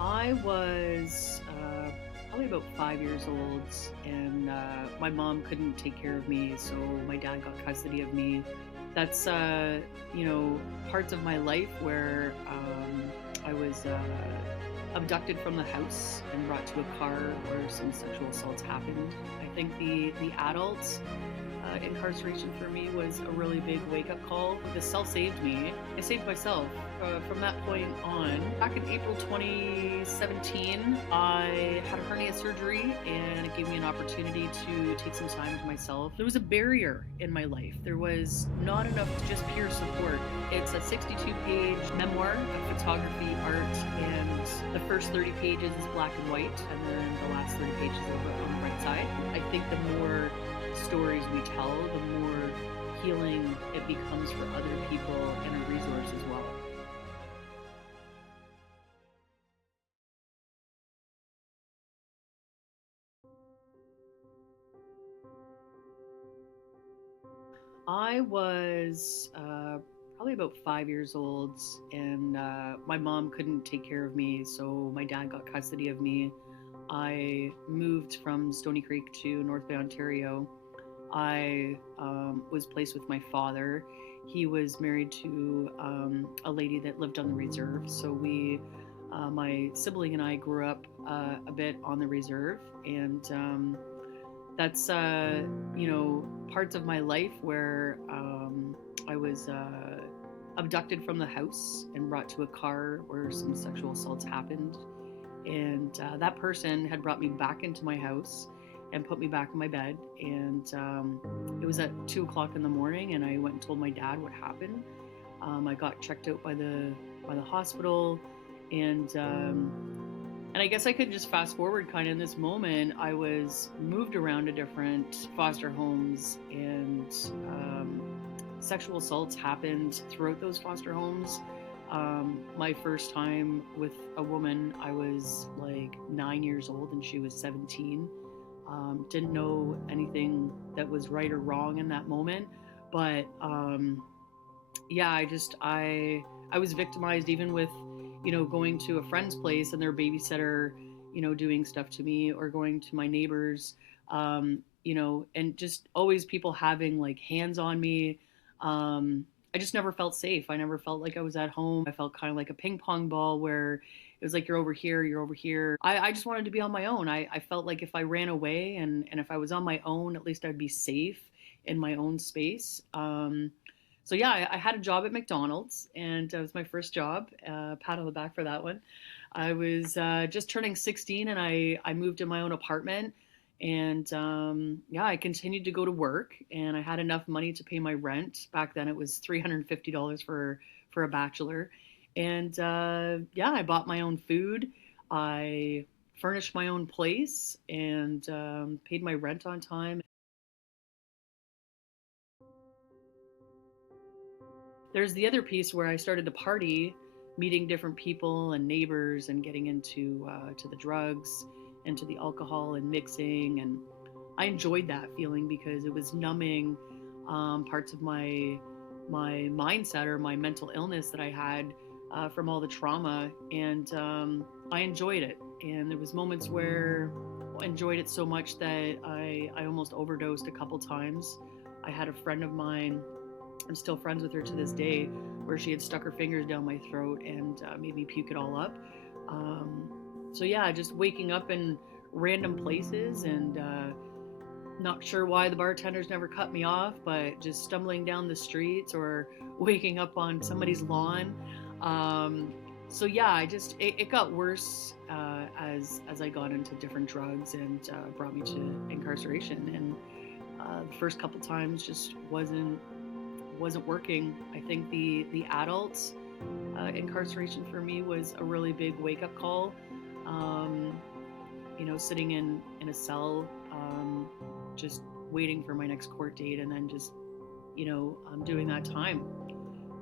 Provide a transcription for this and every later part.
I was probably about 5 years old, and my mom couldn't take care of me, so my dad got custody of me. That's, parts of my life where I was abducted from the house and brought to a car where some sexual assaults happened. I think the adults incarceration for me was a really big wake up call. The cell saved me. I saved myself. From that point on, back in April 2017, I had a hernia surgery and it gave me an opportunity to take some time to myself. There was a barrier in my life. There was not enough just peer support. It's a 62-page memoir of photography, art, and the first 30 pages is black and white, and then the last 30 pages are on the right side. I think the more stories we tell, the more healing it becomes for other people and a resource as well. I was probably about 5 years old, and my mom couldn't take care of me, so my dad got custody of me. I moved from Stony Creek to North Bay, Ontario. I was placed with my father. He was married to a lady that lived on the reserve. So my sibling and I grew up a bit on the reserve. And that's, parts of my life where I was abducted from the house and brought to a car where some sexual assaults happened. And that person had brought me back into my house and put me back in my bed. And it was at 2 o'clock in the morning, and I went and told my dad what happened. I got checked out by the hospital, and I guess I could just fast forward kind of in this moment. I was moved around to different foster homes, and sexual assaults happened throughout those foster homes. My first time with a woman, I was like 9 years old and she was 17. Didn't know anything that was right or wrong in that moment, but yeah, I was victimized even with going to a friend's place and their babysitter doing stuff to me, or going to my neighbors, and just always people having like hands on me. I just never felt safe. I never felt like I was at home. I felt kind of like a ping pong ball where it was like, you're over here, you're over here. I just wanted to be on my own. I felt like if I ran away, and if I was on my own, at least I'd be safe in my own space. So yeah, I had a job at McDonald's, and it was my first job. Pat on the back for that one. I was just turning 16, and I moved in my own apartment. And yeah, I continued to go to work, and I had enough money to pay my rent. Back then, it was $350 for a bachelor. And yeah, I bought my own food. I furnished my own place, and paid my rent on time. There's the other piece where I started to party, meeting different people and neighbors, and getting into to the drugs and to the alcohol and mixing, and I enjoyed that feeling because it was numbing parts of my mindset or my mental illness that I had from all the trauma, and I enjoyed it. And there was moments where I enjoyed it so much that I almost overdosed a couple times. I had a friend of mine, I'm still friends with her to this day, where she had stuck her fingers down my throat and made me puke it all up. So yeah, just waking up in random places, and not sure why the bartenders never cut me off, but just stumbling down the streets or waking up on somebody's lawn. So yeah, it got worse as I got into different drugs, and brought me to incarceration. And the first couple times just wasn't working. I think the adults incarceration for me was a really big wake up call. Um, Sitting in a cell, just waiting for my next court date, and then just doing that time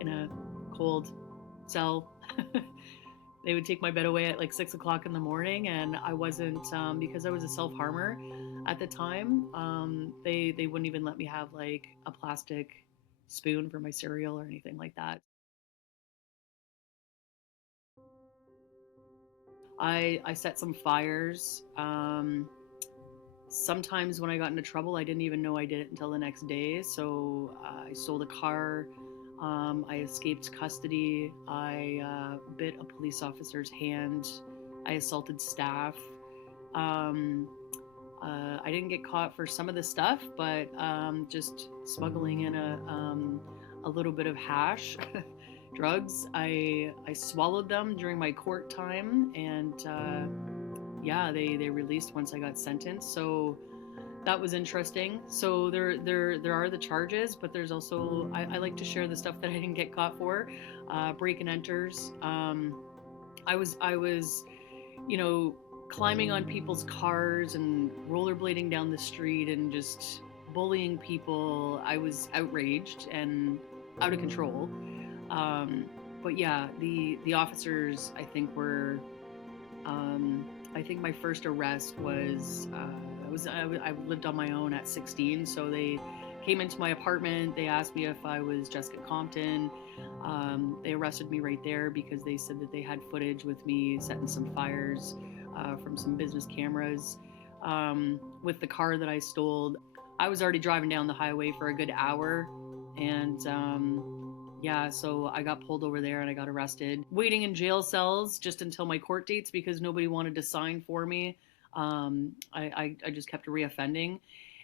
in a cold cell. They would take my bed away at like 6 o'clock in the morning, and I wasn't, because I was a self harmer at the time. They wouldn't even let me have like a plastic spoon for my cereal or anything like that. I set some fires. Sometimes when I got into trouble, I didn't even know I did it until the next day. So I stole a car. I escaped custody. I bit a police officer's hand. I assaulted staff. Um, I didn't get caught for some of the stuff, but just smuggling in a little bit of hash, drugs. I swallowed them during my court time, and yeah, they released once I got sentenced. So that was interesting. So there are the charges, but there's also I like to share the stuff that I didn't get caught for, break and enters. I was you know, climbing on people's cars and rollerblading down the street and just bullying people. I was outraged and out of control. Um, but yeah, the officers I think were. I think my first arrest was I lived on my own at 16, so they came into my apartment. They asked me if I was Jessica Compton. They arrested me right there because they said that they had footage with me setting some fires from some business cameras with the car that I stole. I was already driving down the highway for a good hour, and yeah, so I got pulled over there and I got arrested, waiting in jail cells just until my court dates because nobody wanted to sign for me. I just kept reoffending.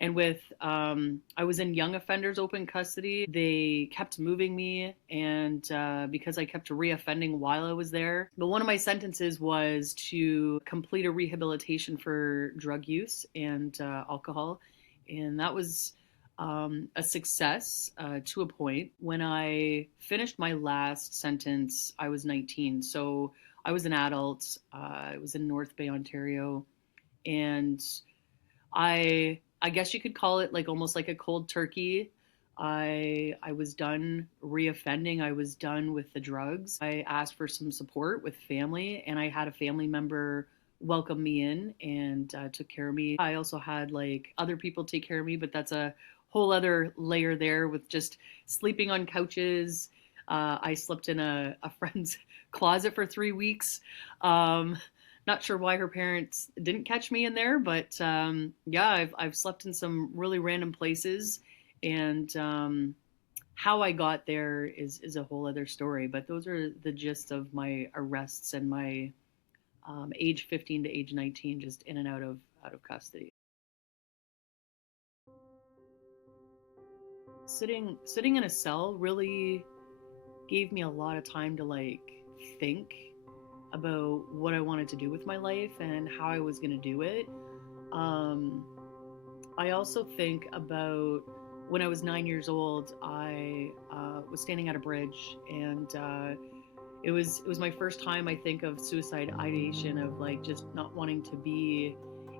And with, I was in young offenders open custody. They kept moving me, and because I kept reoffending while I was there. But one of my sentences was to complete a rehabilitation for drug use and alcohol. And that was a success to a point. When I finished my last sentence, I was 19. So I was an adult. I was in North Bay, Ontario. And I guess you could call it like almost like a cold turkey. I was done reoffending. I was done with the drugs. I asked for some support with family, and I had a family member welcome me in and took care of me. I also had like other people take care of me, but that's a whole other layer there with just sleeping on couches. I slept in a friend's closet for 3 weeks. Um, Not sure why her parents didn't catch me in there, but yeah, I've slept in some really random places, and how I got there is a whole other story. But those are the gist of my arrests and my age 15 to age 19, just in and out of custody. Sitting in a cell really gave me a lot of time to like think about what I wanted to do with my life and how I was going to do it. Um, I also think about when I was 9 years old, I was standing at a bridge, and it was my first time I think of suicide ideation, of like just not wanting to be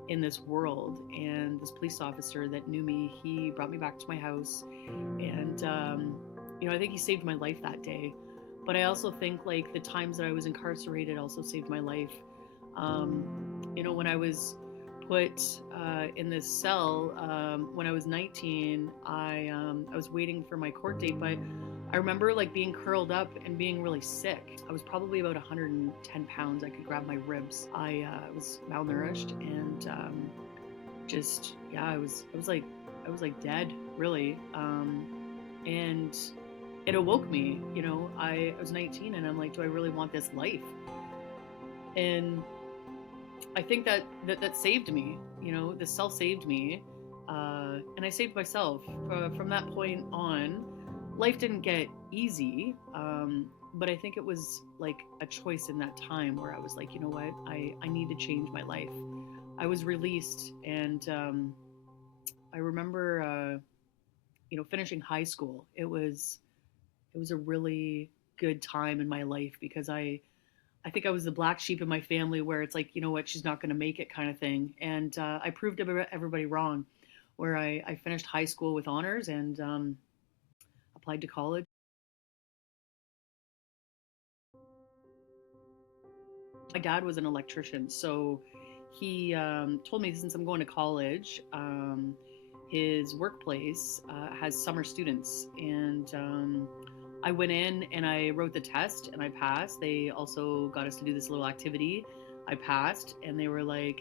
in this world. And this police officer that knew me, he brought me back to my house, and I think he saved my life that day. But I also think like the times that I was incarcerated also saved my life. When I was put in this cell when I was 19, I was waiting for my court date, but I remember like being curled up and being really sick. I was probably about 110 pounds. I could grab my ribs. I was malnourished, and just yeah, I was like dead, really. And it awoke me. I was 19, and I'm like, do I really want this life? And I think that saved me. The cell saved me, and I saved myself. From that point on, life didn't get easy, but I think it was like a choice in that time where I was like, you know what, I need to change my life. I was released, and I remember, finishing high school. It was a really good time in my life because I think I was the black sheep in my family, where it's like, you know what, she's not going to make it kind of thing. And I proved everybody wrong, where I finished high school with honors and applied to college. My dad was an electrician, so he told me, since I'm going to college, his workplace has summer students, and I went in and I wrote the test and I passed. They also got us to do this little activity. I passed, and they were like,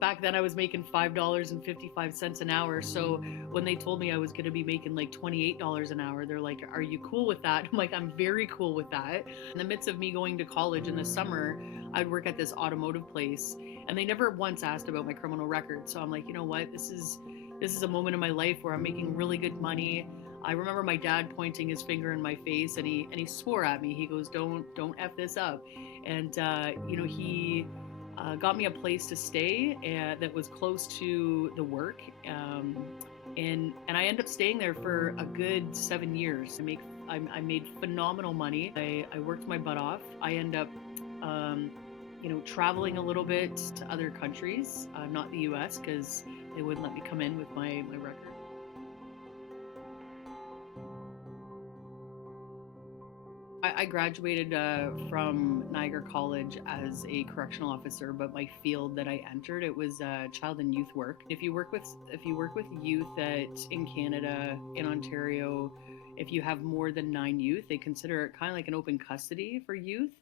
back then I was making $5.55 an hour. So when they told me I was going to be making like $28 an hour, they're like, "Are you cool with that?" I'm like, "I'm very cool with that." In the midst of me going to college in the summer, I'd work at this automotive place, and they never once asked about my criminal record. So I'm like, you know what? This is a moment in my life where I'm making really good money. I remember my dad pointing his finger in my face, and he swore at me. He goes, "Don't f this up," and he got me a place to stay that was close to the work, and I ended up staying there for a good 7 years. I made phenomenal money. I worked my butt off. I end up traveling a little bit to other countries, not the U.S. because they wouldn't let me come in with my record. I graduated from Niagara College as a correctional officer, but my field that I entered, it was child and youth work. If you work with youth in Canada, in Ontario, if you have more than 9 youth, they consider it kind of like an open custody for youth,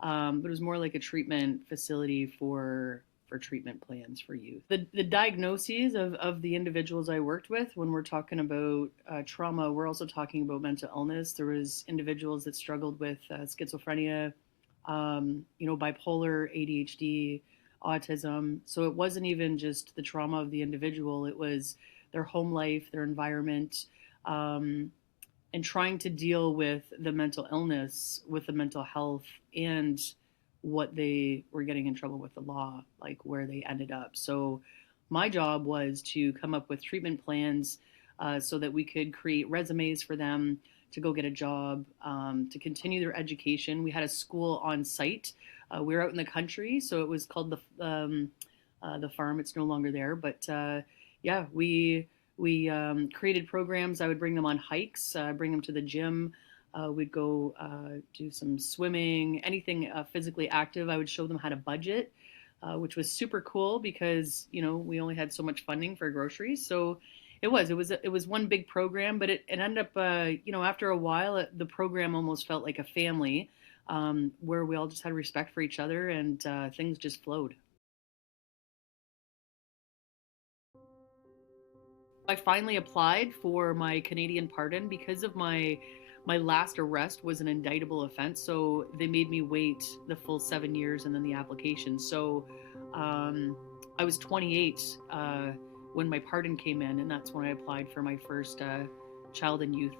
but it was more like a treatment facility for treatment plans for youth. The diagnoses of the individuals I worked with, when we're talking about trauma, we're also talking about mental illness. There was individuals that struggled with schizophrenia, bipolar, ADHD, autism. So it wasn't even just the trauma of the individual, it was their home life, their environment, and trying to deal with the mental illness, with the mental health, and what they were getting in trouble with the law, like where they ended up. So my job was to come up with treatment plans so that we could create resumes for them to go get a job, to continue their education. We had a school on site. We were out in the country, so it was called the farm. It's no longer there, but yeah, we created programs. I would bring them on hikes, bring them to the gym. We'd go do some swimming, anything physically active. I would show them how to budget, which was super cool because we only had so much funding for groceries. So it was one big program, but it ended up after a while the program almost felt like a family, where we all just had respect for each other, and things just flowed. I finally applied for my Canadian pardon because of my last arrest was an indictable offense, so they made me wait the full 7 years and then the application. So I was 28 when my pardon came in, and that's when I applied for my first child and youth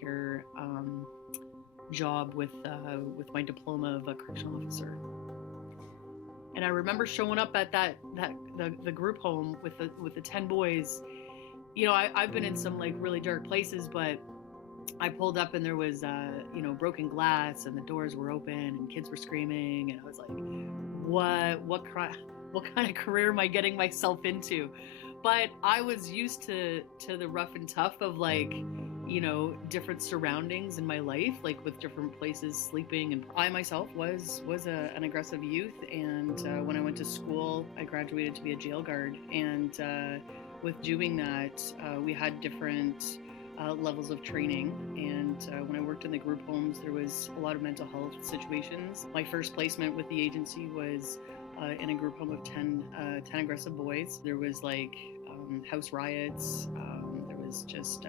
care job with my diploma of a correctional officer. And I remember showing up at the group home with the 10 boys. I've been in some like really dark places, but I pulled up and there was broken glass and the doors were open and kids were screaming, and I was like, what kind of career am I getting myself into? But I was used to the rough and tough of different surroundings in my life, like with different places sleeping. And I myself was an aggressive youth, and when I went to school, I graduated to be a jail guard, and with doing that, we had different levels of training. And when I worked in the group homes, there was a lot of mental health situations. My first placement with the agency was in a group home of 10 aggressive boys. There was house riots. There was just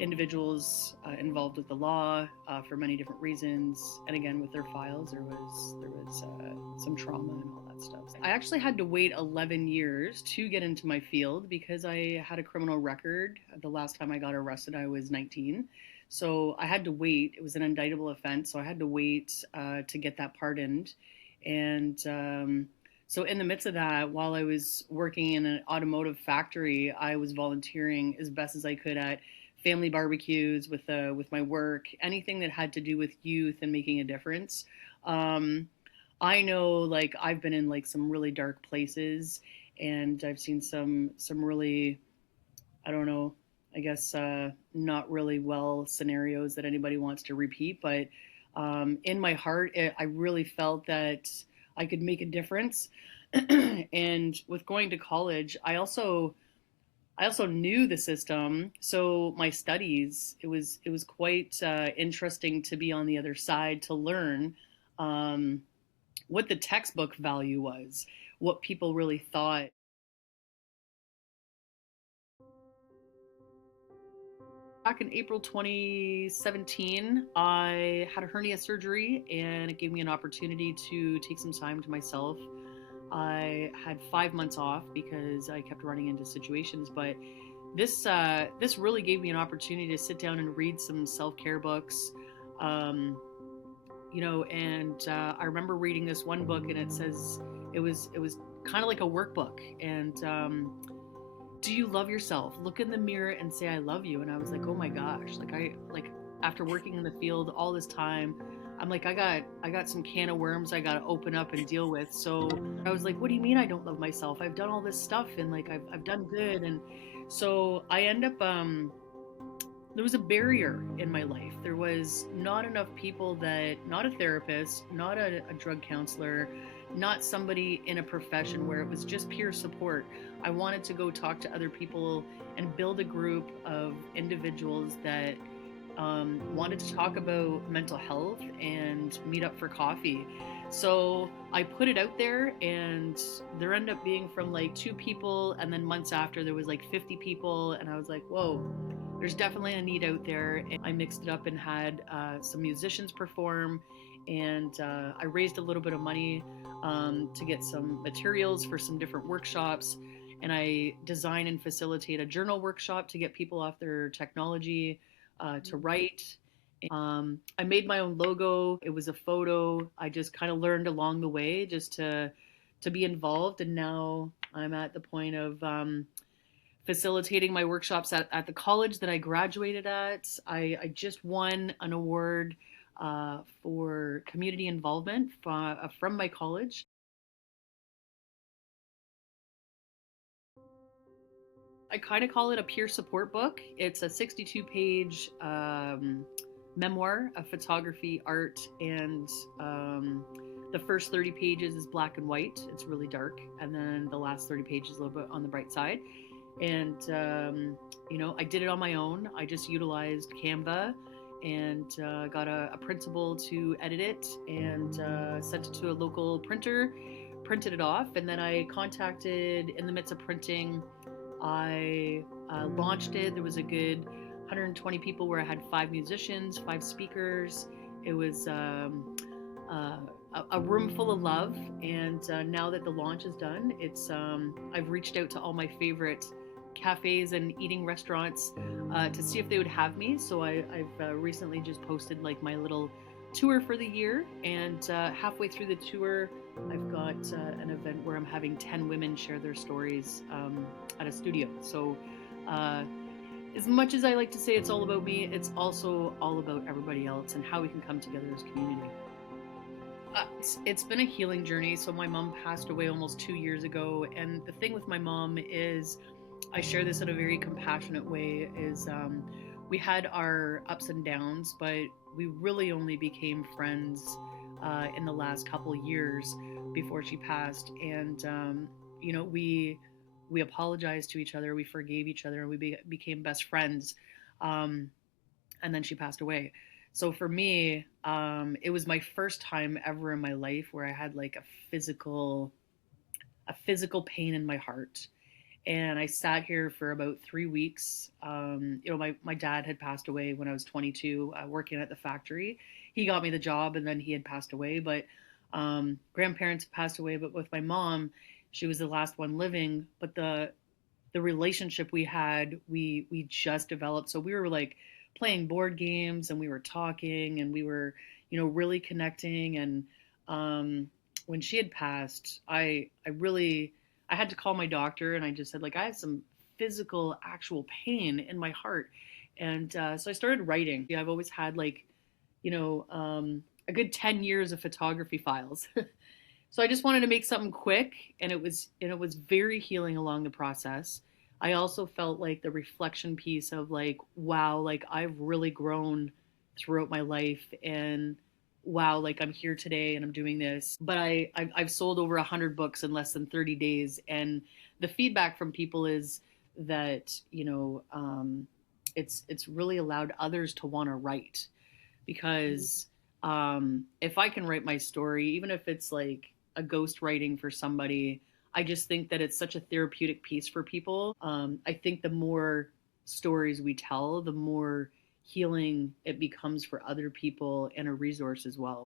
individuals involved with the law for many different reasons, and again with their files, there was some trauma and all that stuff. I actually had to wait 11 years to get into my field because I had a criminal record. The last time I got arrested, I was 19, so I had to wait. It was an indictable offense, so I had to wait to get that pardoned. And so in the midst of that, while I was working in an automotive factory, I was volunteering as best as I could at family barbecues with my work, anything that had to do with youth and making a difference. I know, I've been in some really dark places, and I've seen some really, I don't know, I guess not really well scenarios that anybody wants to repeat. But in my heart, I really felt that I could make a difference. And with going to college, I also knew the system, so my studies, it was quite interesting to be on the other side, to learn what the textbook value was, what people really thought. Back in April 2017, I had a hernia surgery and it gave me an opportunity to take some time to myself. I had 5 months off because I kept running into situations, but this really gave me an opportunity to sit down and read some self-care books. Um, and I remember reading this one book, and it says it was kind of like a workbook, and do you love yourself? Look in the mirror and say I love you. And I was like, oh my gosh, like after working in the field all this time, I'm like, I got some can of worms I got to open up and deal with. So I was like, what do you mean I don't love myself? I've done all this stuff, and like I've done good. And so I end up there was a barrier in my life. There was not enough people that, not a therapist, not a drug counselor, not somebody in a profession where it was just peer support. I wanted to go talk to other people and build a group of individuals that wanted to talk about mental health and meet up for coffee. So I put it out there, and there ended up being from like 2 people, and then months after there was like 50 people, and I was like, whoa, there's definitely a need out there. And I mixed it up and had some musicians perform, and I raised a little bit of money to get some materials for some different workshops. And I design and facilitate a journal workshop to get people off their technology to write. I made my own logo. It was a photo. I just kind of learned along the way just to be involved. And now I'm at the point of facilitating my workshops at the college that I graduated at. I just won an award for community involvement from my college. I kind of call it a peer support book. It's a 62-page memoir of photography, art, and the first 30 pages is black and white. It's really dark. And then the last 30 pages is a little bit on the bright side. And, I did it on my own. I just utilized Canva and got a principal to edit it and sent it to a local printer, printed it off. And then I contacted, in the midst of printing, I launched it. There was a good 120 people where I had 5 musicians, 5 speakers. It was a room full of love. And now that the launch is done, I've reached out to all my favorite cafes and eating restaurants to see if they would have me. So I've recently just posted like my little tour for the year, and halfway through the tour, I've got an event where I'm having 10 women share their stories at a studio. So as much as I like to say it's all about me, it's also all about everybody else and how we can come together as a community. It's been a healing journey. So my mom passed away almost 2 years ago, and the thing with my mom is, I share this in a very compassionate way, is we had our ups and downs, but we really only became friends in the last couple years before she passed. And we apologized to each other, we forgave each other, and we became best friends. And then she passed away. So for me, it was my first time ever in my life where I had like a physical pain in my heart. And I sat here for about 3 weeks. My dad had passed away when I was 22, working at the factory. He got me the job, and then he had passed away. But grandparents passed away. But with my mom, she was the last one living. But the relationship we had, we just developed. So we were like playing board games, and we were talking, and we were, really connecting. And when she had passed, I had to call my doctor, and I just said, like, I have some physical, actual pain in my heart. And so I started writing. I've always had like, a good 10 years of photography files. So I just wanted to make something quick, and it was very healing along the process. I also felt like the reflection piece of like, wow, like I've really grown throughout my life, and wow, like I'm here today and I'm doing this. But I've sold over 100 books in less than 30 days, and the feedback from people is that it's really allowed others to want to write, because If I can write my story, even if it's like a ghost writing for somebody, I just think that it's such a therapeutic piece for people. I think the more stories we tell, the more healing it becomes for other people and a resource as well.